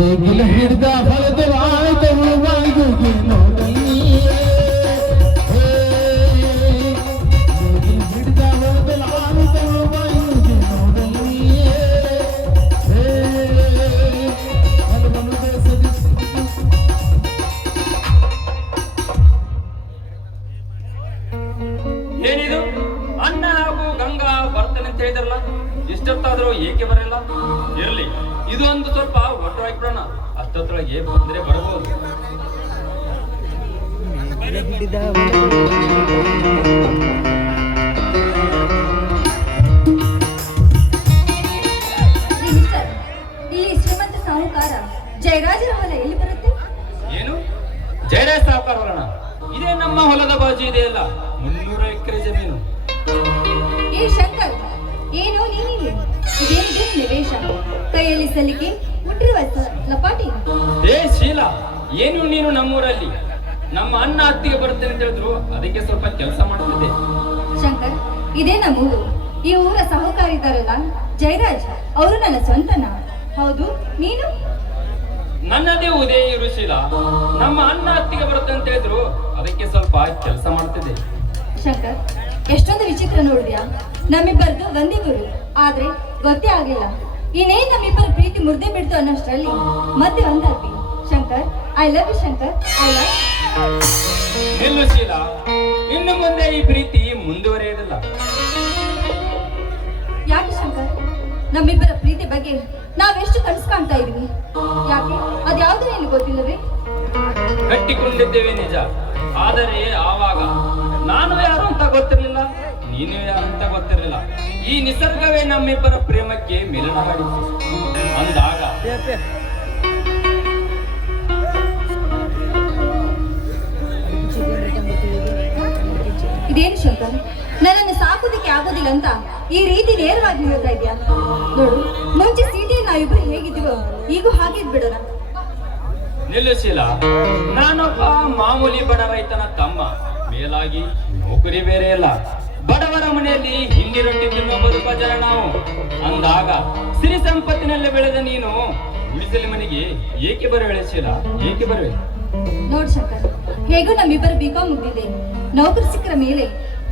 ನೇಗಿಲ ಹಿಡ್ದ ಹೊಲದ ಆಯ್ದವು ವಾಯುಗೆ ನೋಡಲಿ ನೇಗಿಲ ಹಿಡ್ದ ಹೊಲದ ಆಯ್ದವು ವಾಯುಗೆ ನೋಡಲಿ ಏನಿದು ಅಣ್ಣ ಹಾಗೂ ಗಂಗಾ ಬರ್ತಾನೆ ಅಂತ ಹೇಳಿದ್ರಲ್ಲ, ಇಷ್ಟೊತ್ತಾದ್ರೂ ಏಕೆ ಬರಲ್ಲ? ಇರ್ಲಿ, ಇದು ಒಂದು ಸ್ವಲ್ಪ ಒಟ್ಟು ಹಾಕ್ಬಿಡೋಣ, ಅಷ್ಟೊತ್ತೊಳಗೆ ಬಂದ್ರೆ ಬರಬಹುದು. ಇಲ್ಲಿ ಶ್ರೀಮಂತ ಸಾಹುಕಾರ ಜಯರಾಜರ ಹೊಲ ಎಲ್ಲಿ ಬರುತ್ತೆ? ಏನು ಜಯರಾಜ್ ಸಾಹುಕಾರ ಹೊಲನ? ಇದೇ ನಮ್ಮ ಹೊಲದ ಬಾಜು ಇದೆಯಲ್ಲ, 300 ಎಕರೆ ಜಮೀನು. ಏ ಶಂಕರ್, ಏನೋ ನೀನಿಲ್ಲಿ ಇದೇನಿದೆ ನಿವೇಶ, ಕೈಯಲ್ಲಿ ಸಲಿಕೆ, ಮುಟ್ಟಿರುವ ಲಪಾಟಿ. ಏ ಶೀಲಾ, ಏನು ನೀನು ನಮ್ಮೂರಲ್ಲಿ? ನಮ್ಮ ಅಣ್ಣ ಅತ್ತಿಗೆ ಬರುತ್ತೆ ಅಂತ ಹೇಳಿದ್ರು, ಅದಕ್ಕೆ ಸ್ವಲ್ಪ ಕೆಲಸ ಮಾಡುತ್ತಿದ್ದೆ. ಶಂಕರ್, ಇದೇ ನಮ್ಮೂರು. ಈ ಊರ ಸಾಹುಕಾರ ಇದ್ದಾರಲ್ಲ ಜಯರಾಜ್, ಅವರು ನನ್ನ ಸ್ವಂತನ. ಹೌದು, ನೀನು? ನನ್ನದೇ ಉದಯ ಇರು ಶೀಲಾ. ನಮ್ಮ ಅಣ್ಣ ಅತ್ತಿಗೆ ಬರುತ್ತೆ ಅಂತ ಹೇಳಿದ್ರು, ಅದಕ್ಕೆ ಸ್ವಲ್ಪ ಕೆಲಸ ಮಾಡ್ತಿದ್ದೆ. ಶಂಕರ್, ಎಷ್ಟೊಂದು ವಿಚಿತ್ರ ನೋಡಿದ್ಯಾ? ನಮ್ಮಿಬ್ಬರದು ಒಂದೇ ಗುರು, ಆದ್ರೆ ಗೊತ್ತೇ ಆಗಿಲ್ಲ. ಇನ್ನೇನ್ ನಮ್ಮಿಬ್ಬರ ಪ್ರೀತಿ ಮುರ್ದೆ ಬಿಡ್ತು ಅನ್ನೋಷ್ಟರಲ್ಲಿ ಮತ್ತೆ ಒಂದಾಗ್ತಿ. Shankar, I love you Shankar, I love. ನಿಲ್ಲು ಶೀಲಾ, ಇನ್ನು ಮುಂದೆ ಈ ಪ್ರೀತಿ ಮುಂದುವರಿಯೋದಿಲ್ಲ. ಯಾಕೆ ಶಂಕರ್? ನಮ್ಮಿಬ್ಬರ ಪ್ರೀತಿ ಬಗ್ಗೆ ನಾವೆಷ್ಟು ಕನಸು ಕಾಣ್ತಾ ಇದೀವಿ. ಯಾಕೆ ಅದ್ಯಾವ್ದು ಏನು ಗೊತ್ತಿಲ್ಲವೇ? ಕಟ್ಟಿಕೊಂಡಿದ್ದೇವೆ ನಿಜ, ಆದರೆ ಆವಾಗ ನಾನು ಯಾರು ಅಂತ ಗೊತ್ತಿರಲಿಲ್ಲ, ನೀನು ಯಾರು ಅಂತ ಗೊತ್ತಿರಲಿಲ್ಲ. ಈ ನಿಸರ್ಗವೇ ನಮ್ಮಿಬ್ಬರ ಪ್ರೇಮಕ್ಕೆ ಮಿಲನ ಮಾಡಿತು. ಅಂದಾಗ ಇದೇನು ಶಂಕರ್, ನನ್ನನ್ನು ಸಾಕೋದಕ್ಕೆ ಆಗೋದಿಲ್ಲ ಅಂತ ಈ ರೀತಿ ನೇರವಾಗಿ ಹೇಳ್ತಾ ಇದ್ಯಾ? ನೋಡು, ಮುಂಚೆ ಸಿಟಿಯಲ್ಲಿ ನಾವಿಬ್ರು ಹೇಗಿದ್ದೀವೋ ಈಗೂ ಹಾಗೆ ಬಿಡೋಣ. ನಿಲ್ಲಿಸಿಲ್ಲ, ನಾನೊಬ್ಬ ಮಾಮೂಲಿ ಬಡ ರೈತನ ತಮ್ಮ, ಮೇಲಾಗಿ ನೌಕರಿ ಬೇರೆ ಇಲ್ಲ. ಬಡವರ ಮನೆಯಲ್ಲಿ ಹಿಂಡಿ ರೊಟ್ಟಿ ತಿನ್ನುವ ಬದುಕ ಜನ ನಾವು. ಅಂದಾಗ ಸಿರಿ ಸಂಪತ್ತಿನಲ್ಲಿ ಬೆಳೆದ ನೀನು ಗುಡಿಸಲಿ ಮನೆಗೆ ಏಕೆ ಬರುವೆ ಶೀಲಾ, ಏಕೆ ಬರುವೆ? ನೋಡ್ ಶಂಕರ್, ಹೇಗೂ ನಮ್ಮಿಬ್ಬರು ಬಿಕಾಂ ಮುಗಿದಿದೆ. ನೌಕರಿ ಸಿಕ್ಕರ ಮೇಲೆ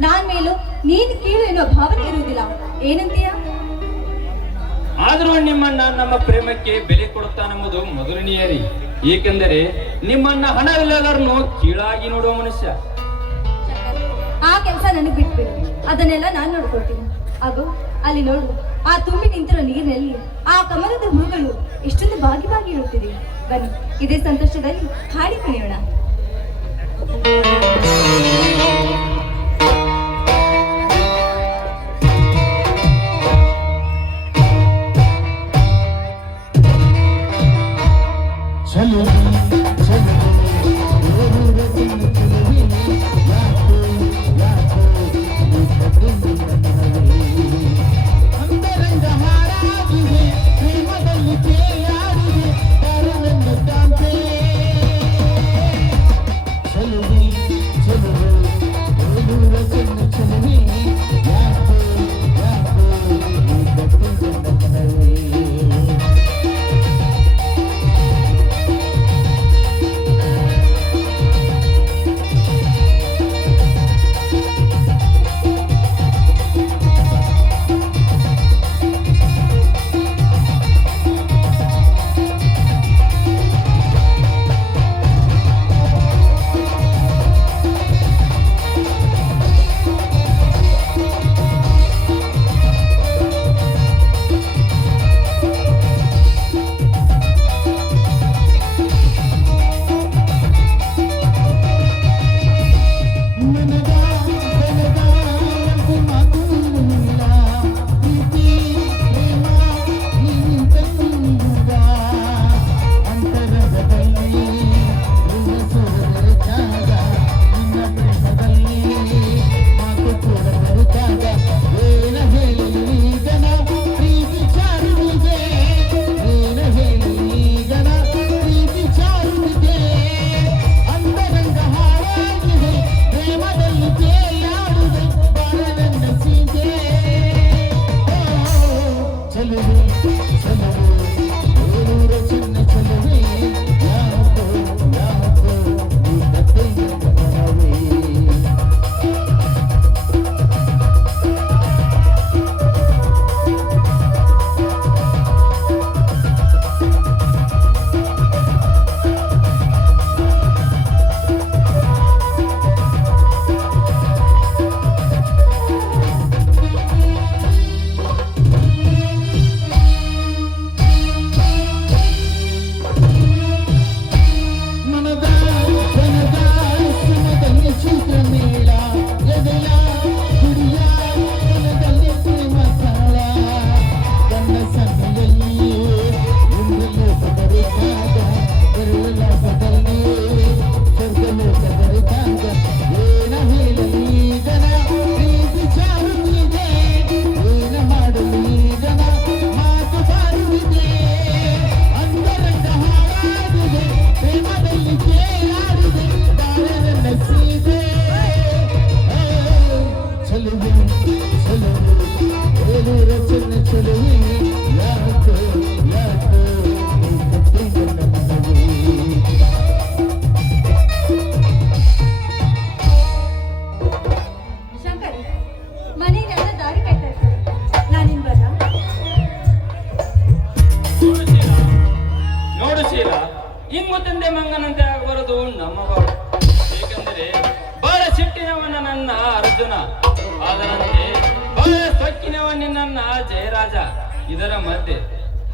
ನಾನ್ ಮೇಲೂ ನೀನ್ ಕೀಳು ಎನ್ನುವ ಭಾವನೆ ಇರುವುದಿಲ್ಲ. ಏನಂತೀಯ? ಆದ್ರೂ ನಿಮ್ಮಣ್ಣ ನಮ್ಮ ಪ್ರೇಮಕ್ಕೆ ಬೆಲೆ ಕೊಡುತ್ತಾನೆಂಬುದು ಮೊದಲನೆಯರಿ. ಏಕೆಂದರೆ ನಿಮ್ಮಣ್ಣ ಹಣವಿಲ್ಲದರನ್ನು ಕೀಳಾಗಿ ನೋಡುವ ಮನುಷ್ಯ. ಆ ಕೆಲಸ ನನಗೆ ಬಿಟ್ಬಿಡು, ಅದನ್ನೆಲ್ಲ ನಾನು ನೋಡ್ಕೊಳ್ತೀನಿ. ಅದು ಅಲ್ಲಿ ನೋಡು, ಆ ತುಂಬಿ ನಿಂತಿರೋ ನೀರಿನಲ್ಲಿ ಆ ಕಮಲದ ಹೂಗಳು ಎಷ್ಟೊಂದು ಬಾಗಿ ಬಾಗಿ ಇರುತ್ತಿದೆ. ಬನ್ನಿ, ಇದೇ ಸಂತೋಷದಲ್ಲಿ ಹಾಡಿ ಕುಣಿಯೋಣ. ಚಲೋ ಚಲೋ ಚೆಲುವೆ ಯಾಕೋ ಯಾಕೋ ಕತ್ತಿ ನನ್ನ ಮನವೇ. ಶಂಕರ್, ಮನೆಯಲ್ಲೆಲ್ಲ ದಾರಿ ಕಾಯ್ತಾ ಇರ್ತಾರೆ, ನಾನಿನ್ ಬರ. ನೋಡು ಶೀಲ, ಇಂಗು ತಂದೆ ಮಂಗನಂತೆ ಆಗಬಾರದು ನಮ್ಮ ಬಾಳು. ಏಕೆಂದರೆ ಬಹಳ ಸಿಟ್ಟಿನವನ ನನ್ನ ಅರ್ಜುನ, ಅದರಂತೆ ಬಹಳ ಸೊಕ್ಕಿನವ ನಿನ್ನ ಜಯರಾಜ. ಇದರ ಮಧ್ಯೆ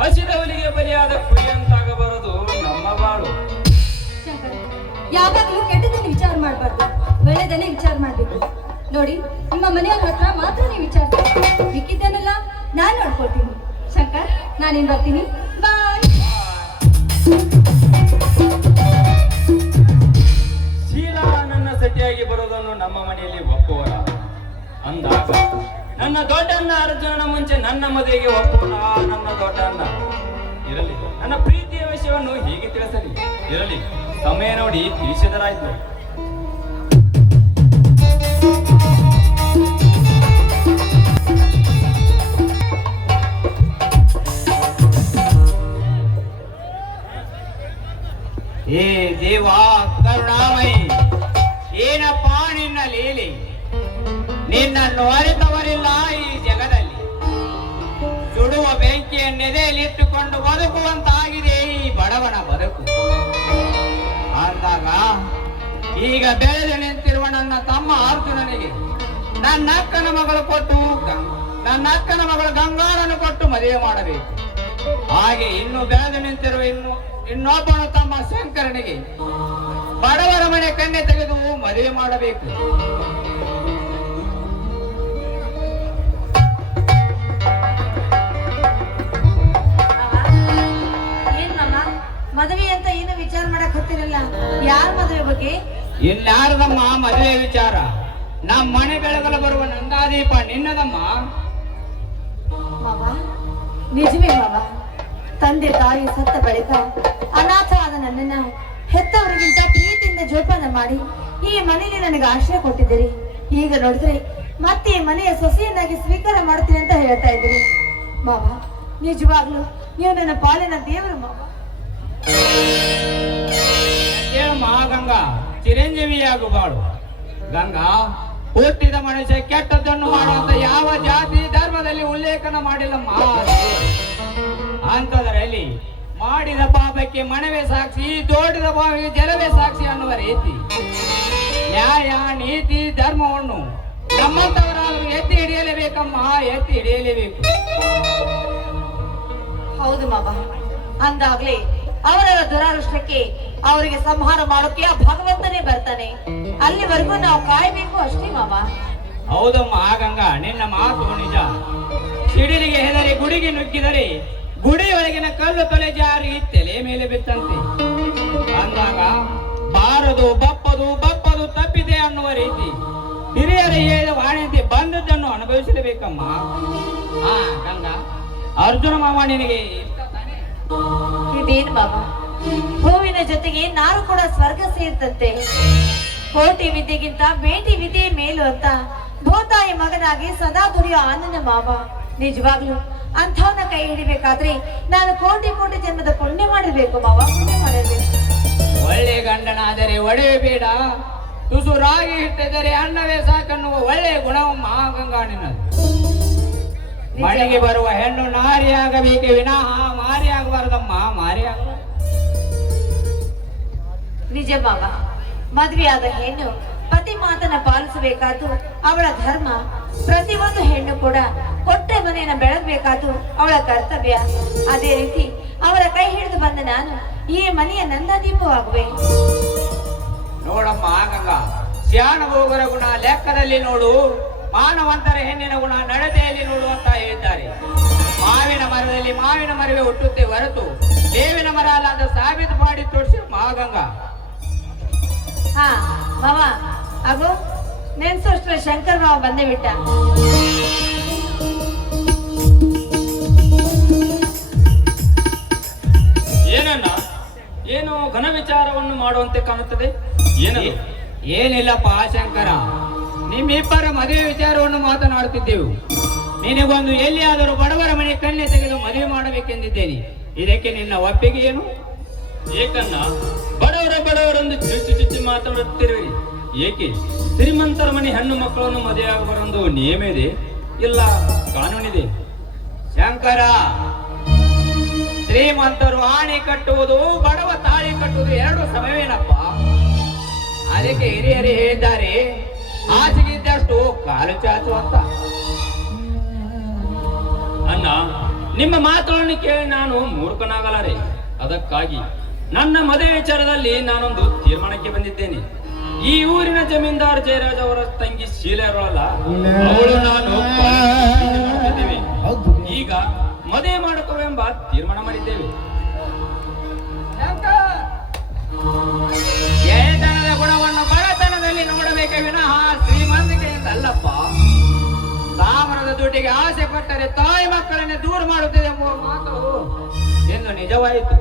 ಹಸಿದವನಿಗೆ ಬಲಿಯಾದ ಕುರಿಯಂತಾಗಬಾರದು ನಮ್ಮ ಬಾಳು. ಶಂಕರ್, ಯಾವಾಗಲೂ ಕೆಟ್ಟದನ್ನು ವಿಚಾರ ಮಾಡಬಾರ್ದು, ಒಳ್ಳೆದನ್ನೇ ವಿಚಾರ ಮಾಡ್ಬೇಕು. ನೋಡಿ, ನಿಮ್ಮ ಮನೆಯವ್ರ ಹತ್ರ ಮಾತ್ರ ನೀವು ವಿಚಾರಿಸಿ, ಮಿಕ್ಕಿದ್ದನ್ನೆಲ್ಲ ನಾನು ನೋಡ್ಕೊಳ್ತೀನಿ. ಶಂಕರ್, ನಾನಿನ್ ಬರ್ತೀನಿ. ಬಾಯ್. ಶೀಲಾ ನನ್ನ ಸತಿಯಾಗಿ ಬರೋದನ್ನು ನಮ್ಮ ಮನೆಯಲ್ಲಿ ಒಪ್ಪುವರ ಅಂದಾಗ ನನ್ನ ದೊಡ್ಡಣ್ಣ ಅರ್ಜುನನ ಮುಂಚೆ ನನ್ನ ಮದುವೆಗೆ ಒಪ್ಪುವನ ನನ್ನ ದೊಡ್ಡಣ್ಣ ಇರಲಿ. ನನ್ನ ಪ್ರೀತಿಯ ವಿಷಯವನ್ನು ಹೀಗೆ ತಿಳಿಸಲಿ. ಇರಲಿ, ಸಮಯ ನೋಡಿ ತಿಳಿಸಿದರಾಯ್ತು. ಏ ದೇವ ಕರುಣಾಮಯಿ, ಏನಪ್ಪ ನಿನ್ನ ಲೀಲೆ? ನಿನ್ನನ್ನು ಅರಿತವರಿಲ್ಲ ಈ ಜಗದಲ್ಲಿ. ಸುಡುವ ಬೆಂಕಿಯನ್ನೆದೆಯಲ್ಲಿಟ್ಟುಕೊಂಡು ಬದುಕುವಂತಾಗಿದೆ ಈ ಬಡವನ ಬದುಕು. ಅಂದಾಗ ಈಗ ಬೆಳೆದು ನಿಂತಿರುವ ನನ್ನ ತಮ್ಮ ಅರ್ಜುನನಿಗೆ ನನ್ನ ಅಕ್ಕನ ಮಗಳು ಗಂಗಾರನ್ನು ಕೊಟ್ಟು ಮದುವೆ ಮಾಡಬೇಕು. ಹಾಗೆ ಇನ್ನು ಬೆಳೆದು ನಿಂತಿರುವ ಇನ್ನೊಬ್ಬನ ತಮ್ಮ ಶಂಕರನಿಗೆ ಬಡವರ ಮನೆ ಕನ್ಯೆ ತೆಗೆದು ಮದುವೆ ಮಾಡಬೇಕು. ಏನ್ ಮಾಮ, ಮದುವೆ ಅಂತ ಏನು ವಿಚಾರ ಮಾಡಕ್ ಹತ್ತಿರಲ್ಲ? ಯಾರ ಮದುವೆ ಬಗ್ಗೆ? ಇನ್ಯಾರದಮ್ಮ ಮದುವೆ ವಿಚಾರ? ನಮ್ಮ ಮನೆ ಬೆಳಗಲು ಬರುವ ನಂದಾದೀಪ ನಿನ್ನದಮ್ಮ. ಮಾವ, ನಿಜವೇ ಮಾವ. ತಂದೆ ತಾಯಿ ಸತ್ತ ಬಳಿಕ ಅನಾಥ ಆದ ನನ್ನನ್ನ ಹೆತ್ತವರಿಗಿಂತ ಪ್ರೀತಿಯಿಂದ ಜೋಪಾನ ಮಾಡಿ ಈ ಮನೆಯಲ್ಲಿ ನನಗೆ ಆಶ್ರಯ ಕೊಟ್ಟಿದ್ದೀರಿ. ಈಗ ನೋಡಿದ್ರೆ ಮತ್ತೆ ಈ ಮನೆಯ ಸೊಸೆಯನ್ನಾಗಿ ಸ್ವೀಕಾರ ಮಾಡ್ತೀನಿ ಅಂತ ಹೇಳ್ತಾ ಇದ್ದೀರಿ. ಮಾವ, ನಿಜವಾಗ್ಲು ನೀವು ನನ್ನ ಪಾಲಿನ ದೇವರು ಮಾವ. ಹೇಳಮ್ಮ ಗಂಗಾ, ಚಿರಂಜೀವಿಯಾಗು ಬಾಳು. ಗಂಗಾ, ಹುಟ್ಟಿದ ಮನುಷ್ಯ ಕೆಟ್ಟದ್ದನ್ನು ಮಾಡುವಂತ ಯಾವ ಜಾತಿ ಧರ್ಮದಲ್ಲಿ ಉಲ್ಲೇಖನ ಮಾಡಿಲ್ಲಮ್ಮ. ಅಂತದರಲ್ಲಿ ಮಾಡಿದ ಪಾಪಕ್ಕೆ ಮನವೇ ಸಾಕ್ಷಿ, ತೋಡಿದ ಬಾವಿಗೆ ಜಲವೇ ಸಾಕ್ಷಿ ಅನ್ನುವ ರೀತಿ ನ್ಯಾಯ ನೀತಿ ಧರ್ಮವನ್ನು ನಮ್ಮಂತವರಾದ್ರೂ ಎತ್ತಿ ಹಿಡಿಯಲೇಬೇಕಮ್ಮ, ಎತ್ತಿ ಹಿಡಿಯಲೇಬೇಕು. ಹೌದು ಮಾವ, ಅಂದಾಗ್ಲೇ ಅವರ ದುರಾದೃಷ್ಟಕ್ಕೆ ಅವರಿಗೆ ಸಂಹಾರ ಮಾಡೋಕೆ ಆ ಭಗವಂತನೇ ಬರ್ತಾನೆ. ಅಲ್ಲಿವರೆಗೂ ನಾವು ಕಾಯ್ಬೇಕು ಅಷ್ಟೇ ಮಾವ. ಹೌದಮ್ಮ ಗಂಗಾ, ನಿನ್ನ ಮಾತು ನಿಜ. ಸಿಡಿಲಿಗೆ ಹೆದರಿ ಗುಡಿಗೆ ನುಗ್ಗಿದರೆ ಗುಡಿಯೊಳಗಿನ ಕಲ್ಲು ತೊಲೆ ಜಾರಿ ತಲೆ ಮೇಲೆ ಬಿತ್ತಂತೆ. ಅಂದಾಗ ಬಾರದು ಬಪ್ಪದು ಬಪ್ಪದು ತಪ್ಪಿದೆ ಅನ್ನುವ ರೀತಿ ಹಿರಿಯರ ಹೇಳಿದ ವಾಣಿಯಂತೆ ಬಂದದ್ದನ್ನು ಅನುಭವಿಸಲೇಬೇಕಮ್ಮ. ಹಾ ಗಂಗಾ, ಅರ್ಜುನ ಮಾವ ನಿನಗೆ ಇಷ್ಟ ತಾನೇ? ಇದೇನು ಮಾವ, ಹೂವಿನ ಜೊತೆಗೆ ನಾನು ಕೂಡ ಸ್ವರ್ಗ ಸೇರ್ತಂತೆ. ಕೋಟಿ ವಿದ್ಯೆಗಿಂತ ಬೇಟಿ ವಿದ್ಯೆ ಮೇಲು ಅಂತ ಭೂತಾಯಿ ಮಗನಾಗಿ ಸದಾ ದುಡಿಯೋ ಆನಂದ ಮಾವ. ನಿಜವಾಗ್ಲು ಅಂಥವನ್ನ ಕೈ ಹಿಡಿಬೇಕಾದ್ರೆ ನಾನು ಕೋಟಿ ಕೋಟಿ ಜನ್ಮದ ಪುಣ್ಯ ಮಾಡಿರ್ಬೇಕು ಮಾವ, ಪುಣ್ಯ ಮಾಡಿರ್ಬೇಕು. ಒಳ್ಳೆ ಗಂಡನಾದರೆ ಒಡೆಯಬೇಡ, ತುಸು ರಾಗಿ ಇಟ್ಟಿದ್ದರೆ ಅನ್ನವೇ ಸಾಕನ್ನುವ ಒಳ್ಳೆ ಗುಣವಮ್ಮ ಗಂಗಾ ನಿನ್ನದು. ಮನೆಗೆ ಬರುವ ಹೆಣ್ಣು ನಾರಿಯಾಗಬೇಕೆ ವಿನಃ ಮಾರಿಯಾಗಬಾರದಮ್ಮ, ಮಾರಿಯಾಗಬಾರದು. ನಿಜ ಮಾವ, ಮದುವೆಯಾದ ಹೆಣ್ಣು ಪತಿ ಮಾತನ್ನ ಪಾಲಿಸಬೇಕಾದ್ದು ಅವಳ ಧರ್ಮ. ಪ್ರತಿಯೊಂದು ಹೆಣ್ಣು ಕೂಡ ಕೊಟ್ಟ ಮನೆಯನ್ನ ಬೆಳಗಬೇಕಾದ್ದು ಅವಳ ಕರ್ತವ್ಯ. ಅದೇ ರೀತಿ ಅವರ ಕೈ ಹಿಡಿದು ಬಂದ ನಾನು ಈ ಮನೆಯ ನಂದಾದೀಪವಾಗುವೆ. ನೋಡಮ್ಮ ಗಂಗಾ, ಶ್ಯಾಣ ಭೋಗರ ಗುಣ ಲೆಕ್ಕದಲ್ಲಿ ನೋಡು, ಮಾನವಂತರ ಹೆಣ್ಣಿನ ಗುಣ ನಡತೆಯಲ್ಲಿ ನೋಡು ಅಂತ ಹೇಳಿದ್ದಾರೆ. ಮಾವಿನ ಮರದಲ್ಲಿ ಮಾವಿನ ಮರವೇ ಹುಟ್ಟುತ್ತೆ ಹೊರತು ಬೇವಿನ ಮರ ಅಲ್ಲ ಅಂತ ಸಾಬೀತು ಮಾಡಿ ತೋರಿಸಿ ಮಹಾಗಂಗಾ. ಹಾ ಮಾವ, ಆಗೋ ನೆನ್ಸೋಷ್ಟ್ರ ಶಂಕರ್ ಮಾವ ಬಂದೇ ಬಿಟ್ಟ. ಏನನ್ನ ಏನು ಘನ ವಿಚಾರವನ್ನು ಮಾಡುವಂತೆ ಕಾಣುತ್ತದೆ. ಏನದು? ಏನಿಲ್ಲಪ್ಪ ಶಂಕರ, ನಿಮ್ಮಿಬ್ಬರ ಮದುವೆ ವಿಚಾರವನ್ನು ಮಾತನಾಡುತ್ತಿದ್ದೆವು. ನಿನಗೊಂದು ಎಲ್ಲಿಯಾದರೂ ಬಡವರ ಮನೆ ಕನ್ಯೆ ತೆಗೆದು ಮದುವೆ ಮಾಡಬೇಕೆಂದಿದ್ದೇನೆ. ಇದಕ್ಕೆ ನಿನ್ನ ಒಪ್ಪಿಗೆ ಏನು? ಏಕನ್ನ ಬಡವರೊಂದು ಚುಚ್ಚಿ ಮಾತಾಡುತ್ತಿರುವಿರಿ. ಏಕೆ ಶ್ರೀಮಂತರ ಮನೆ ಹೆಣ್ಣು ಮಕ್ಕಳನ್ನು ಮದುವೆಯಾಗಬಾರದು ನಿಯಮ ಇದೆ, ಇಲ್ಲ ಕಾನೂನಿದೆ? ಶಂಕರ, ಶ್ರೀಮಂತರು ಆಣೆ ಕಟ್ಟುವುದು, ಬಡವ ತಾಳಿ ಕಟ್ಟುವುದು ಎರಡು ಸಮಯವೇನಪ್ಪ. ಅದಕ್ಕೆ ಹಿರಿಯರು ಹೇಳಿದ್ದಾರೆ, ಹಾಸಿಗಿದ್ದಷ್ಟು ಕಾಲು ಚಾಚು ಅಂತ. ಅಣ್ಣ, ನಿಮ್ಮ ಮಾತುಗಳನ್ನು ಕೇಳಿ ನಾನು ಮೂರ್ಖನಾಗಲಾರೆ. ಅದಕ್ಕಾಗಿ ನನ್ನ ಮದುವೆ ವಿಚಾರದಲ್ಲಿ ನಾನೊಂದು ತೀರ್ಮಾನಕ್ಕೆ ಬಂದಿದ್ದೇನೆ. ಈ ಊರಿನ ಜಮೀನ್ದಾರ್ ಜಯರಾಜ್ ಅವರ ತಂಗಿ ಶೀಲಾ ಇರೋಲ್ಲ, ಅವಳು ನಾನು ಮಾಡ್ತಿದ್ದೇವೆ. ಈಗ ಮದುವೆ ಮಾಡಿಕೊಳ್ಳುವೆಂಬ ತೀರ್ಮಾನ ಮಾಡಿದ್ದೇವೆ. ಜಯತನದ ಗುಣವನ್ನು ಬಡತನದಲ್ಲಿ ನೋಡಬೇಕೆ ವಿನಃ ಶ್ರೀಮಂತಿಕೆಯಿಂದ ಅಲ್ಲಪ್ಪ. ಸಾಮರದ ದುಡ್ಡಿಗೆ ಆಸೆ ಪಟ್ಟರೆ ತಾಯಿ ಮಕ್ಕಳನ್ನೇ ದೂರ ಮಾಡುತ್ತದೆ ಎಂಬುವ ಮಾತು ಎಂದು ನಿಜವಾಯಿತು.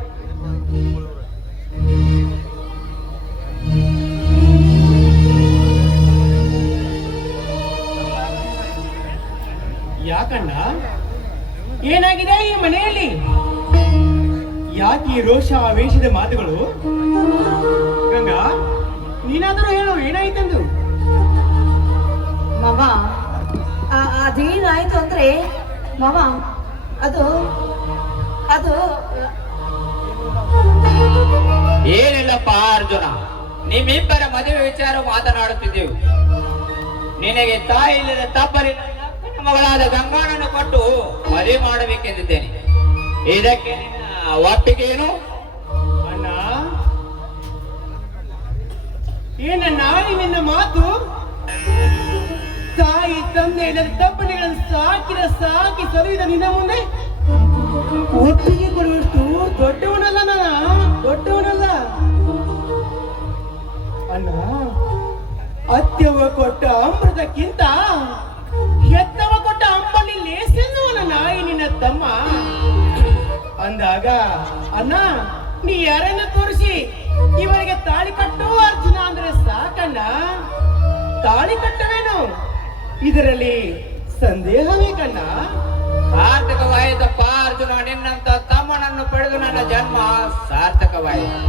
ಯಾಕಣ್ಣ, ಏನಾಗಿದೆ ಈ ಮನೆಯಲ್ಲಿ? ಯಾಕೆ ಈ ರೋಷ ಆವೇಶದ ಮಾತುಗಳು? ಗಂಗಾ, ನೀನಾದರೂ ಹೇಳು, ಏನಾಯ್ತೆಂದು? ಮಾವ, ಅದೇನಾಯ್ತು ಅಂದ್ರೆ ಮಾವ, ಅದು ಅದು ಏನಿಲ್ಲಪ್ಪ ಅರ್ಜುನ, ನಿಮ್ಮಿಬ್ಬರ ಮದುವೆ ವಿಚಾರ ಮಾತನಾಡುತ್ತಿದ್ದೆವು. ನಿನಗೆ ತಾಯಿ ಇಲ್ಲದ ತಪ್ಪಲಿನ ಮಗಳಾದ ಗಂಗಾಳನ್ನು ಕೊಟ್ಟು ಮದುವೆ ಮಾಡಬೇಕೆಂದಿದ್ದೇನೆ. ಇದಕ್ಕೆ ನಿನ್ನ ಒಪ್ಪಿಗೆ ಏನು? ಅಣ್ಣ, ಏನಣ್ಣ ನಿನ್ನ ಮಾತು? ತಾಯಿ ತಂದೆ ಇಲ್ಲದ ತಪ್ಪನೆಗಳನ್ನು ಸಾಕಿ ಸರಿದ ನಿನ್ನ ಮುಂದೆ ಒಪ್ಪಿಗೆ ಕೊಡುವಷ್ಟು ದೊಡ್ಡವನಲ್ಲ ದೊಡ್ಡವನಲ್ಲ ಅಣ್ಣ. ಅತ್ಯವ ಕೊಟ್ಟ ಅಮೃತಕ್ಕಿಂತ ಹೆತ್ತವ ಕೊಟ್ಟ ಅಂಬಲ್ಲಿ ಲೇಸೆನ್ನುವನ ನಾಯಿ ನಿನ್ನ ತಮ್ಮ ಅಂದಾಗ, ಅಣ್ಣ ನೀ ಯಾರನ್ನ ತೋರಿಸಿ ಇವರಿಗೆ ತಾಳಿ ಕಟ್ಟು ಅರ್ಜುನ ಅಂದ್ರೆ ಸಾಕಣ್ಣ. ತಾಳಿ ಕಟ್ಟವೇನು, ಇದರಲ್ಲಿ ಸಂದೇಹವೇ ಕಣ್ಣ? ಸಾರ್ಥಕವಾಯಿತಪ್ಪ ಅರ್ಜುನ, ನಿನ್ನಂತ ತಮ್ಮನನ್ನು ಪಡೆದು ನನ್ನ ಜನ್ಮ ಸಾರ್ಥಕವಾಯಿತು.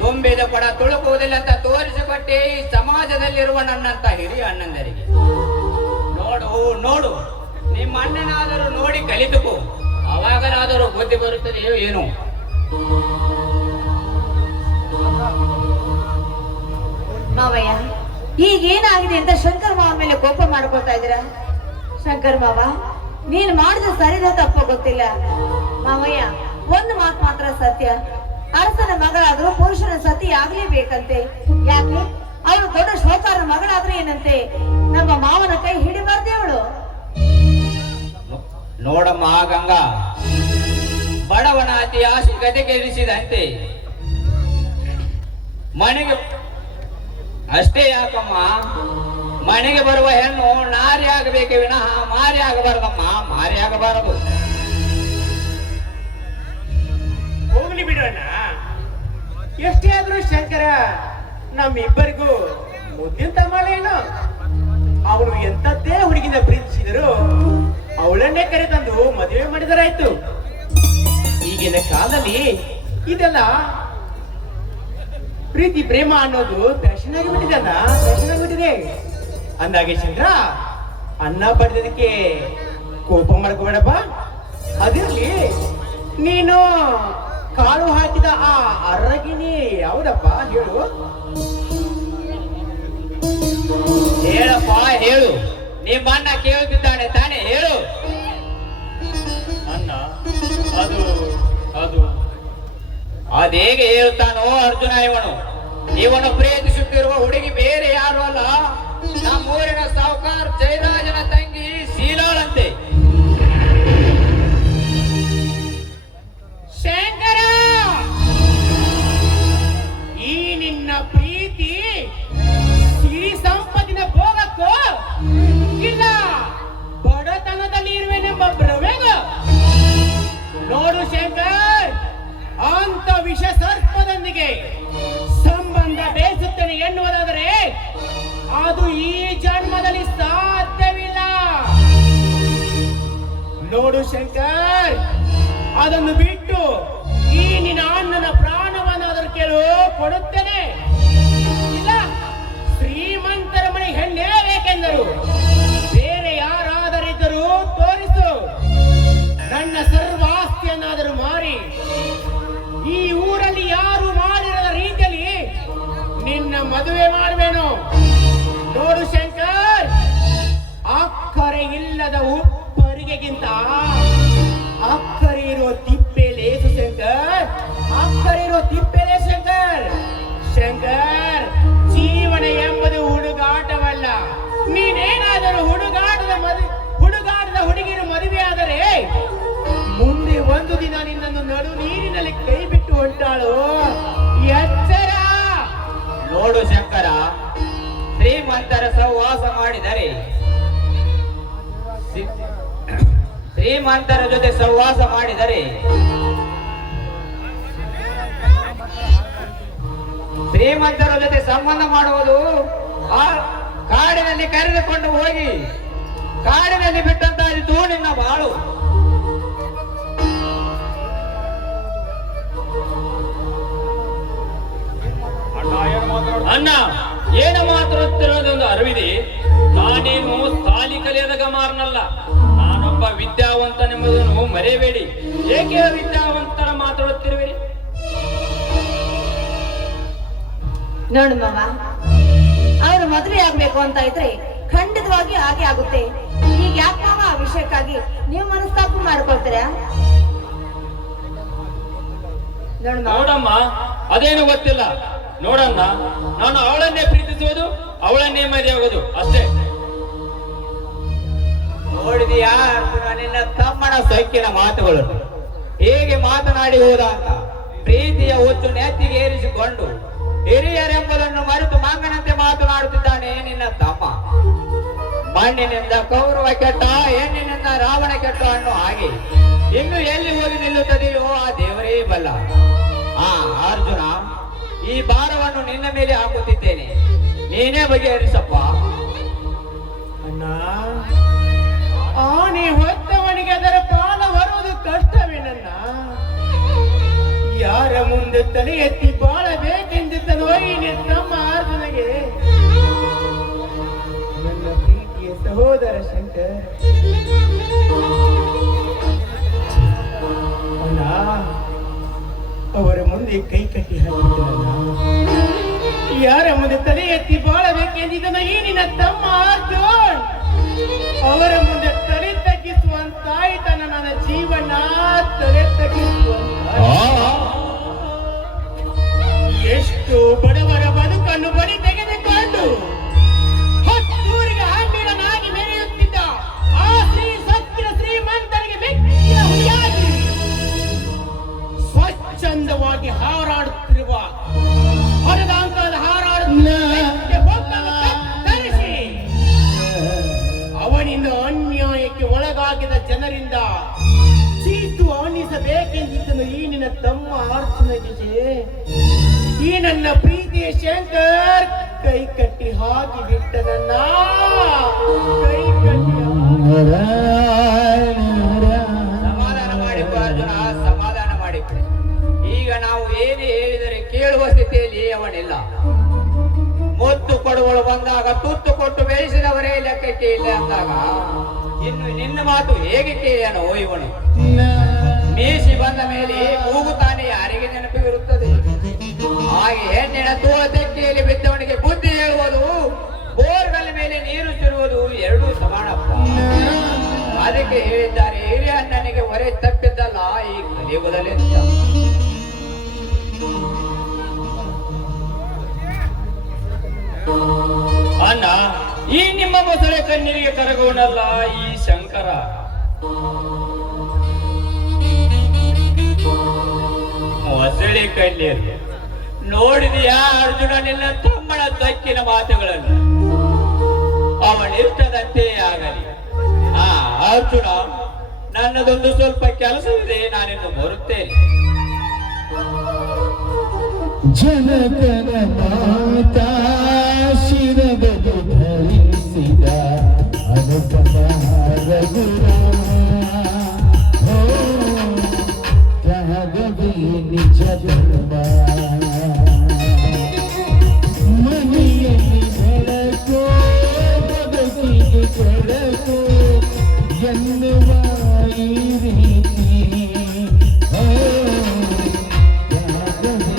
ತುಂಬಿದ ಕೊಡ ತುಳುಕುವುದಿಲ್ಲ ಅಂತ ತೋರಿಸಿಕೊಟ್ಟೆ ಈ ಸಮಾಜದಲ್ಲಿರುವ ನನ್ನಂತ ಹಿರಿಯ ಅಣ್ಣಂದರಿಗೆ. ನೋಡು, ನಿಮ್ಮ ಅಣ್ಣನಾದರೂ ನೋಡಿ ಕಲಿತುಕೋ, ಅವಾಗಲಾದರೂ ಬುದ್ಧಿ ಬರುತ್ತದೆಯೋ ಏನು? ಮಾವಯ್ಯ, ಈಗೇನಾಗಿದೆ ಅಂತ ಶಂಕರ್ ಮಾವ ಮೇಲೆ ಕೋಪ ಮಾಡ್ಕೊಳ್ತಾ ಇದ್ದೀರಾ? ಶಂಕರ್ ಮಾವ, ನೀನ್ ಮಾಡಿದ ಸರಿದ ತಪ್ಪು ಗೊತ್ತಿಲ್ಲ. ಮಾವಯ್ಯ, ಒಂದು ಮಾತು ಮಾತ್ರ ಸತ್ಯ, ಅರಸನ ಮಗಳಾದ್ರೂ ಪುರುಷನ ಸತಿ ಆಗ್ಲೇಬೇಕಂತೆ. ಯಾಕೆ? ಅವಳು ದೊಡ್ಡ ಶೋಕಾರನ ಮಗಳಾದ್ರೂ ಏನಂತೆ, ನಮ್ಮ ಮಾವನ ಕೈ ಹಿಡಿಬಾರ್ದೆ ಅವಳು. ನೋಡಮ್ಮ ಗಂಗಾ, ಬಡವನ ಅತಿ ಆಸೆ ಗದೆಗೆಡಿಸಿದಂತೆ ಮನೆಗೆ ಅಷ್ಟೇ ಯಾಕಮ್ಮ, ಮನೆಗೆ ಬರುವ ಹೆಣ್ಣು ನಾರಿ ಆಗಬೇಕೆ ವಿನಃ ಮಾರಿ ಆಗಬಾರದಮ್ಮ, ಮಾರಿ ಆಗಬಾರದು. ಹೋಗ್ಲಿ ಬಿಡೋಣ. ಎಷ್ಟೇ ಆದ್ರೂ ಶಂಕರ ನಮ್ಮಿಬ್ಬರಿಗೂ ಮುದ್ದಿನ ತಮ್ಮಳೇನು. ಅವಳು ಎಂತದ್ದೇ ಹುಡುಗಿನ ಪ್ರೀತಿಸಿದರು ಅವಳನ್ನೇ ಕರೆತಂದು ಮದುವೆ ಮಾಡಿದರಾಯ್ತು. ಈಗಿನ ಕಾಲದಲ್ಲಿ ಇದೆಲ್ಲ ಪ್ರೀತಿ ಪ್ರೇಮ ಅನ್ನೋದು ಫ್ಯಾಷನ್ ಆಗಿಬಿಟ್ಟಿದೆ ಅಂದಾಗೆ ಚಂದ್ರ, ಅನ್ನ ಪಡೆದಕ್ಕೆ ಕೋಪ ಮಾಡ್ಕೋಬೇಡಪ್ಪ. ಅದಿರ್ಲಿ, ನೀನು ಕಾಳು ಹಾಕಿದ ಆ ಅರಗಿನಿ ಯಾವುದಪ್ಪ ಹೇಳು? ಹೇಳಪ್ಪ ಹೇಳು, ನಿಮ್ಮಣ್ಣ ಕೇಳುತ್ತಿದ್ದಾನೆ ತಾನೇ, ಹೇಳು. ಅಣ್ಣ, ಅದು ಅದೇಗೆ ಹೇಳ್ತಾನೋ ಅರ್ಜುನ, ಇವನು ಪ್ರೀತಿಸುತ್ತಿರುವ ಹುಡುಗಿ ಬೇರೆ ಯಾರು ಅಲ್ಲ, ನಮ್ಮೂರಿನ ಸಾಹುಕಾರ್ ಜಯರಾಜನ ತಂಗಿ ಶೀಲಾಳಂತೆ. ಶಂಕರ, ಈ ನಿನ್ನ ಪ್ರೀತಿ ಸಿರಿ ಸಂಪತ್ತಿನ ಭೋಗಕ್ಕೋ ಇಲ್ಲ ಬಡತನದಲ್ಲಿ ಇರುವೆನೆಂಬ ಭ್ರಮೆಗ? ನೋಡು ಶಂಕರ್, ಅಂತ ವಿಷ ಸರ್ಪದೊಂದಿಗೆ ಸಂಬಂಧ ಬೇಯಿಸುತ್ತೇನೆ ಎನ್ನುವುದಾದರೆ ಅದು ಈ ಜನ್ಮದಲ್ಲಿ ಸಾಧ್ಯವಿಲ್ಲ. ನೋಡು ಶಂಕರ್, ಅದನ್ನು ಬಿಟ್ಟು ಈ ನಿನ್ನ ಅಣ್ಣನ ಪ್ರಾಣವನ್ನಾದರೂ ಕೇಳು, ಕೊಡುತ್ತೇನೆ. ಇಲ್ಲ, ಶ್ರೀಮಂತರ ಮನೆ ಹೆಣ್ಣೇ ಬೇಕೆಂದರು, ಬೇರೆ ಯಾರಾದರಿದ್ದರೂ ತೋರಿಸು. ನನ್ನ ಸರ್ವ ಆಸ್ತಿಯನ್ನಾದರೂ ಮಾರಿ ಈ ಊರಲ್ಲಿ ಯಾರು ಮಾಡಿರದ ರೀತಿಯಲ್ಲಿ ನಿನ್ನ ಮದುವೆ ಮಾಡುವೆನು. ನೋಡು ಶಂಕರ್, ಅಕ್ಕರೆ ಇಲ್ಲದ ಉಪ್ಪರಿಗೆಗಿಂತ ಅಕ್ಕರೆ ಇರೋ ತಿಪ್ಪೆ ಲೇಸು ಶಂಕರ್, ಅಕ್ಕರೆ ಇರೋ ತಿಪ್ಪೆ ಲೇಸು ಶಂಕರ್. ಶಂಕರ್, ಜೀವನ ಎಂಬುದು ಹುಡುಗಾಟವಲ್ಲ. ನೀನೇನಾದರೂ ಹುಡುಗಾಟದ ಹುಡುಗಿರು ಮದುವೆ ಆದರೆ ಮುಂದೆ ಒಂದು ದಿನ ನಿನ್ನನ್ನು ನಡು ನೀರಿನಲ್ಲಿ ಕೈ ಬಿಟ್ಟು ಹೊಂಟಾಳು, ಎಚ್ಚರ. ನೋಡು ಶಂಕರ, ಶ್ರೀಮಂತರ ಸಹವಾಸ ಮಾಡಿದರೆ ಶ್ರೀಮಂತರ ಜೊತೆ ಸಹವಾಸ ಮಾಡಿದರೆ ಶ್ರೀಮಂತರ ಜೊತೆ ಸಂಬಂಧ ಮಾಡುವುದು ಆ ಕಾಡಿನಲ್ಲಿ ಕರೆದುಕೊಂಡು ಹೋಗಿ ಕಾಡಿನಲ್ಲಿ ಬಿಟ್ಟಂತಾಯಿತು ನಿನ್ನ ಬಾಳು. ಅಣ್ಣ ಏನು ಮಾತಾಡುತ್ತಿರೋದೊಂದು ಅರಿವಿದೆ. ನಾನೇನು ಸಾಲಿ ಕಲಿಯದ ಗಮಾರನಲ್ಲ, ನಾನೊಬ್ಬ ವಿದ್ಯಾವಂತನೆಂಬುದನ್ನು ಮರೆಯಬೇಡಿ. ಏಕೆ ವಿದ್ಯಾವಂತರ ಮಾತಾಡುತ್ತಿರುವಿರಿ? ನೋಡು ಮಾವ, ಅವರು ಮದುವೆ ಆಗ್ಬೇಕು ಅಂತ ಇದ್ರೆ ಖಂಡಿತವಾಗಿ ಹಾಗೆ ಆಗುತ್ತೆ. ಈಗ ಯಾಕೆ ಮಾವ ಆ ವಿಷಯಕ್ಕಾಗಿ ನೀವು ಮನಸ್ತಾಪ ಮಾಡ್ಕೊಳ್ತೀರಾ? ನೋಡಮ್ಮ, ಅದೇನು ಗೊತ್ತಿಲ್ಲ. ನೋಡಣ್ಣ, ನಾನು ಅವಳನ್ನೇ ಪ್ರೀತಿಸುವುದು, ಅವಳನ್ನೇ ಮದುವೆಯಾಗೋದು ಅಷ್ಟೇ. ನೋಡಿದೆಯಾ ನಿನ್ನ ತಮ್ಮನ ಸೊಕ್ಕಿನ ಮಾತುಗಳನ್ನು ಹೇಗೆ ಮಾತನಾಡಿ ಹೋದ ಅಂತ. ಪ್ರೀತಿಯ ಹುಚ್ಚು ನೆತ್ತಿಗೆ ಏರಿಸಿಕೊಂಡು ಹಿರಿಯರೆಂಬುದನ್ನು ಮರೆತು ಮಂಗನಂತೆ ಮಾತನಾಡುತ್ತಿದ್ದಾನೆ ನಿನ್ನ ತಮ್ಮ. ಮಣ್ಣಿನಿಂದ ಕೌರವ ಕೆಟ್ಟ, ಹೆಣ್ಣಿನಿಂದ ರಾವಣ ಕೆಟ್ಟ ಅನ್ನೋ ಹಾಗೆ ಇನ್ನು ಎಲ್ಲಿ ಹೋಗಿ ನಿಲ್ಲುತ್ತದೆಯೋ ಆ ದೇವರೇ ಬಲ್ಲ. ಆ ಅರ್ಜುನ, ಈ ಭಾರವನ್ನು ನಿನ್ನ ಮೇಲೆ ಹಾಕುತ್ತಿದ್ದೇನೆ, ನೀನೇ ಬಗೆಹರಿಸಪ್ಪ. ಅಣ್ಣ, ಆನೆ ಹೊತ್ತವನಿಗೆ ಅದರ ಪ್ರಾಣ ಬರುವುದು ಕಷ್ಟವೇನನ್ನ. ಯಾರ ಮುಂದೆ ತಲೆ ಎತ್ತಿ ಬಾಳಬೇಕೆಂದಿದ್ದನೋ ಈ ತಮ್ಮ ಅರ್ಜುನಿಗೆ ನನ್ನ ಪ್ರೀತಿಯ ಸಹೋದರ ಶಂಕರ್. ಅಣ್ಣ, ಅವರ ಮುಂದೆ ಕೈ ಕಟ್ಟಿ ಹಾಕಿದ್ದನಲ್ಲ, ಯಾರ ಮುಂದೆ ತಲೆ ಎತ್ತಿ ಬಾಳಬೇಕೆಂದಿದ್ದನೋ ಈ ನಿನ್ನ ತಮ್ಮ ಅರ್ಜುನ್, ಅವರ ಮುಂದೆ ತಲೆ ತಗ್ಗಿಸುವಂತಾಯ್ತನ ನನ್ನ ಜೀವನ. ತಲೆ ತಗ್ಗಿಸುವಂತ ಎಷ್ಟು ಬಡವರ ಬದುಕನ್ನು ಬಡಿ ತೆಗೆದುಕೊಂಡು ಹತ್ತೂರಿಗೆ ಹಣ್ಣಿನನಾಗಿ ಮೆರೆಯುತ್ತಿದ್ದ ಆ ಸತ್ತಿನ ಶ್ರೀಮಂತನಿಗೆ ಬೆಕ್ಕಿನ ಹುಲಿಯಾಗಿ ಸ್ವಚ್ಛಂದವಾಗಿ ಹಾರಾಡುತ್ತಿರುವ ಹೊರದಾಂಕದ ತರಿಸಿ ಅವನಿಂದ ಅನ್ಯಾಯಕ್ಕೆ ಒಳಗಾಗಿದ ಜನರಿಂದ ಚೀಟು ಅನ್ನಿಸಬೇಕೆಂದಿದ್ದನು ಈ ನಿನ್ನ ತಮ್ಮ ಅರ್ಜುನಿಗೆ. ಈ ನನ್ನ ಪ್ರೀತಿಯ ಶಂಕರ್ ಕೈ ಕಟ್ಟಿ ಹಾಕಿ ಬಿಟ್ಟನನ್ನ, ಕೈ ಕಟ್ಟಿ. ಸಮಾಧಾನ ಮಾಡಿಕೊ ಅರ್ಜುನ, ಸಮಾಧಾನ ಮಾಡಿಕೊ. ಈಗ ನಾವು ಏನೇ ಹೇಳಿದರೆ ಕೇಳುವ ಸ್ಥಿತಿಯಲ್ಲಿ ಅವನಿಲ್ಲ. ಮುತ್ತು ಕೊಡುವಳು ಬಂದಾಗ ತುತ್ತು ಕೊಟ್ಟು ಬೆಳೆಸಿದವರೇ ಲೆಕ್ಕಕ್ಕೆ ಇಲ್ಲ ಅಂದಾಗ ಇನ್ನು ನಿನ್ನ ಮಾತು ಹೇಗೆ ಕೇಳಿಯನೋ ಇವನು? ಮೀಸಿ ಬಂದ ಮೇಲೆ ಕೂಗುತ್ತಾನೆ, ಯಾರಿಗೆ ನೆನಪಿರುತ್ತದೆ? ಹಾಗೆ ಹೆಣ್ಣಿನ ತೋಳ ತೆಕ್ಕೆಯಲ್ಲಿ ಬಿದ್ದವನಿಗೆ ಬುದ್ಧಿ ಹೇಳುವುದು, ಬೋರ್ಗಲ್ ಮೇಲೆ ನೀರು ಚಿರುವುದು ಎರಡೂ ಸಮಾನಪ್ಪ. ಅದಕ್ಕೆ ಹೇಳಿದ್ದಾರೆ, ಹಿರಿಯ ಅಣ್ಣನಿಗೆ ಹೊರೆ ತಪ್ಪಿದ್ದಲ್ಲ ಈ ಕಲಿಯುಗದಲ್ಲಿ. ಅಣ್ಣ, ಈ ನಿಮ್ಮ ಮೊಸಳೆ ಕಣ್ಣೀರಿಗೆ ಕರಗೋಣಲ್ಲ ಈ ಶಂಕರ. ಮೊಸಳೆ ಕಣ್ಣೀರು ನೋಡಿದೆಯಾ ಅರ್ಜುನ ನಿನ್ನ ತಮ್ಮನ ತಕ್ಕಿನ ಮಾತುಗಳನ್ನು? ಅವನಿಷ್ಟದಂತೆ ಆಗಲಿ. ಅರ್ಜುನ, ನನ್ನದೊಂದು ಸ್ವಲ್ಪ ಕೆಲಸವಿದೆ, ನಾನಿನ್ನು ಬರುತ್ತೇನೆ. ಜನಕನ ಮಾತಾ ಶಿರದಲ್ಲಿ ಧರಿಸಿದ ಅನುಪಮ ರಘುರಾಮ ಹೇಗೆ ಕೆಡಕು ಎನ್ನುವ ಈ ರೀತಿ ಓ ಯಾಗವೇ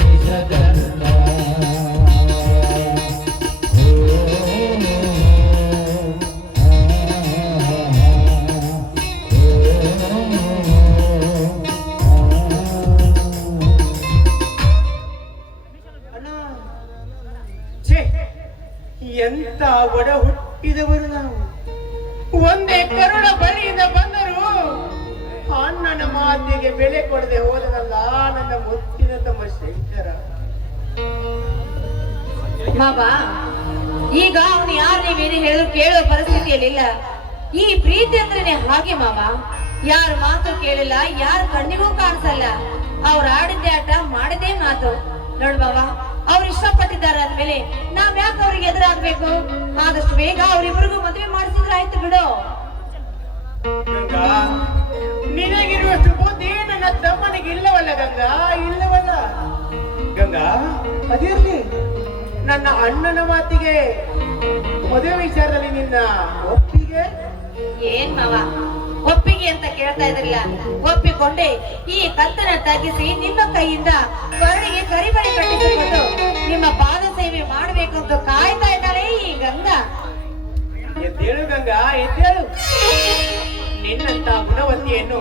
ನಿಜಗಲ್ಲ ಎಂತ ಒಡ ಹುಟ್ಟಿದವರು ನಾವು. ಒಂದೇ ಕರುಣ ಬಳಿಯಿಂದ ಬಂದರು ಅಣ್ಣನ ಮಾತಿಗೆ ಬೆಲೆ ಕೊಡದೆ ಹೋದನಲ್ಲ ನನ್ನ ಮುತ್ತಿನ ತಮ್ಮ ಶಂಕರ. ಮಾವ, ಈಗ ಅವನು ಯಾರು ನೀವೇನು ಹೇಳು ಕೇಳುವ ಪರಿಸ್ಥಿತಿಯಲ್ಲಿಲ್ಲ. ಈ ಪ್ರೀತಿ ಅಂದ್ರೆ ಹಾಗೆ ಮಾವ, ಯಾರ ಮಾತು ಕೇಳಿಲ್ಲ, ಯಾರ ಕಣ್ಣಿಗೂ ಕಾಣಿಸಲ್ಲ. ಅವ್ರು ಆಡಿದ್ದೇ ಆಟ, ಮಾಡಿದೇ ಮಾತು. ನೋಡು ಮಾವ, ಅವ್ರು ಇಷ್ಟಪಟ್ಟಿದ್ದಾರೆ ಅಂದ್ಮೇಲೆ ನಾವ್ ಯಾಕೆ ಅವ್ರಿಗೆ ಎದುರಾಗ್ಬೇಕು? ಆದಷ್ಟು ಬೇಗ ಅವ್ರಿಬ್ರಿಗೂ ಮದುವೆ ಮಾಡಿಸಿದ್ರೆ ಆಯ್ತು ಬಿಡು. ಗಂಗಾ, ನಿನಗಿರುವಷ್ಟು ಬುದ್ಧಿ ನನ್ನ ತಮ್ಮನಿಗೆ ಇಲ್ಲವಲ್ಲ ಗಂಗಾ, ಇಲ್ಲವಲ್ಲ. ಗಂಗಾ, ಅದಿರ್ಲಿ, ನನ್ನ ಅಣ್ಣನ ಮಾತಿಗೆ ಮದುವೆ ವಿಚಾರದಲ್ಲಿ ನಿನ್ನ ಒಪ್ಪಿಗೆ? ಏನ್ ಮಾವ, ಒಪ್ಪಿಗೆ ಅಂತ ಕೇಳ್ತಾ ಇದ್ರಲ್ಲ, ಒಪ್ಪಿಕೊಂಡೆ ಈ ಕತ್ತನ ತಗ್ಗಿಸಿ ನಿಮ್ಮ ಕೈಯಿಂದ ಕೊರಳಿಗೆ ಕರಿಬಳಿ ಕಟ್ಟಿಸಿಕೊಂಡು ನಿಮ್ಮ ಪಾದ ಸೇವೆ ಮಾಡ್ಬೇಕಂತ ಕಾಯ್ತಾ ಇದ್ದಾಳೆ ಈ ಗಂಗಾ. ಎದ್ದೇಳು ಗಂಗಾ, ಎದ್ದೇಳು. ನಿನ್ನಂತ ಗುಣವತಿಯನ್ನು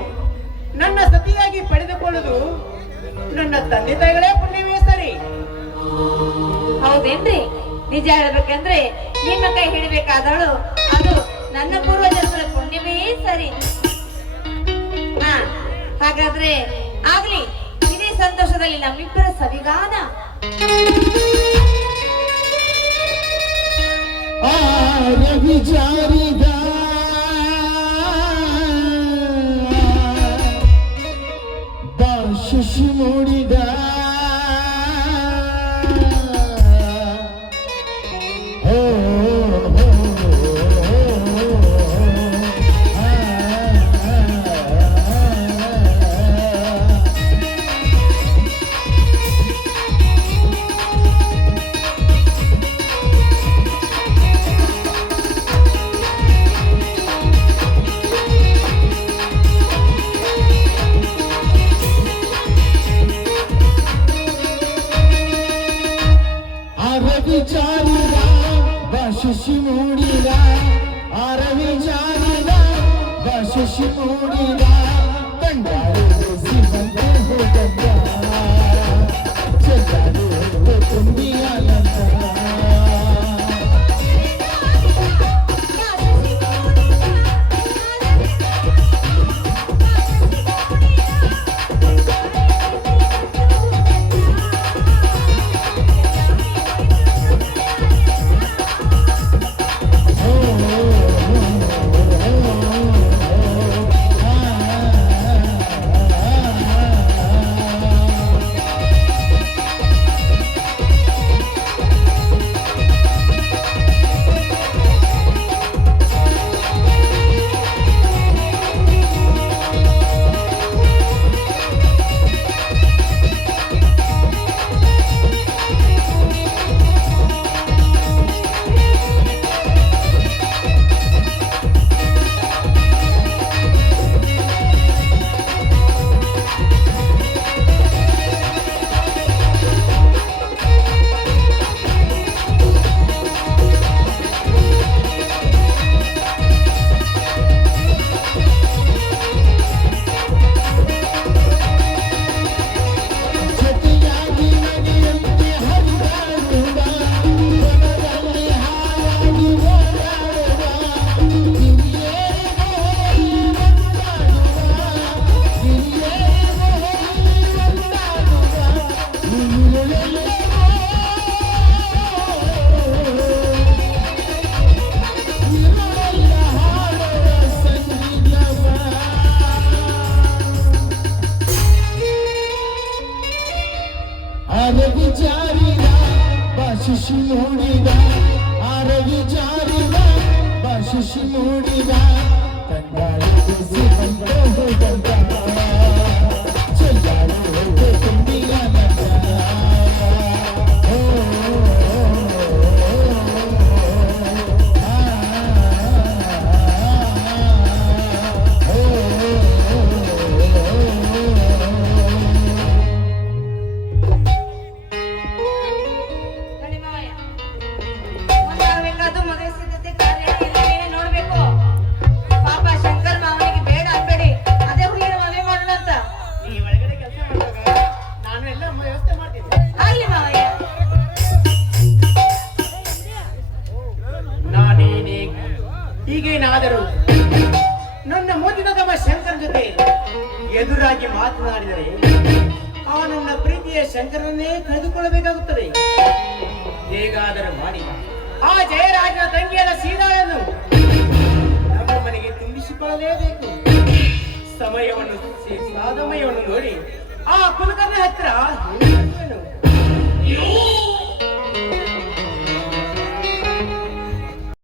ನನ್ನ ಸತಿಯಾಗಿ ಪಡೆದುಕೊಳ್ಳುವುದು ನನ್ನ ತಂದೆ ತಾಯಿಗಳೇ ಪುಣ್ಯವೇ ಸರಿ. ಹೌದೇನ್ರಿ? ನಿಜ ಹೇಳ್ಬೇಕಂದ್ರೆ ನಿಮ್ಮ ಕೈ ಹಿಡಿಬೇಕಾದವಳು ಅದು ನನ್ನ ಪೂರ್ವಜನ್ಮದ ಪುಣ್ಯವೇ ಸರಿ. ಹಾ, ಹಾಗಾದ್ರೆ ಆಗ್ಲಿ, ಇದೇ ಸಂತೋಷದಲ್ಲಿ ನಮ್ಮಿಬ್ಬರ ಸವಿಗಾನ. ವಿಚಾರಿದ ಶಿಶು ಮೂಡಿದ ಶಿಶು ಮೂಡಿದ ಅರವಿಚಾರಿದ ಶಿಶು ಮೂಡಿದ ಕಂಡಾರು ಸಿಬಂದೆ ಹೋಗಂದ ಚೆಲ್ಲಾರು ತುಂಬಿಯ ನಂತರ ಅರವಿಚಾರಿದ ಶಿಶು ಮೂಡಿದ ಅರವಿಚಾರಿದ ಶಿಶು ಮೂಡಿದ ಕಂಡಾರು ಸಿಬಂದೆ ಹೋಗಂದ ಚೆಲ್ಲಾರು ತುಂಬಿಯ ನಂತರ ಈಗೇನಾದರೂ ನನ್ನ ಮುಂದಿನ ತಮ್ಮ ಶಂಕರ ಜೊತೆ ಎದುರಾಗಿ ಮಾತನಾಡಿದರೆ ಆ ನನ್ನ ಪ್ರೀತಿಯ ಶಂಕರನ್ನೇ ಕಳೆದುಕೊಳ್ಳಬೇಕಾಗುತ್ತದೆ. ಹೇಗಾದರೂ ಮಾಡಿ ಆ ಜಯರಾಜನ ತಂಗಿಯಾದ ಸೀತಾಳನ್ನು ನಮ್ಮ ಮನೆಗೆ ತುಂಬಿಸಿಕೊಳ್ಳಲೇಬೇಕು. ಸಮಯವನ್ನು ನೋಡಿ ಆ ಕುಲಕರ್ಣ ಹತ್ರ ಹೇಳುವೆನು.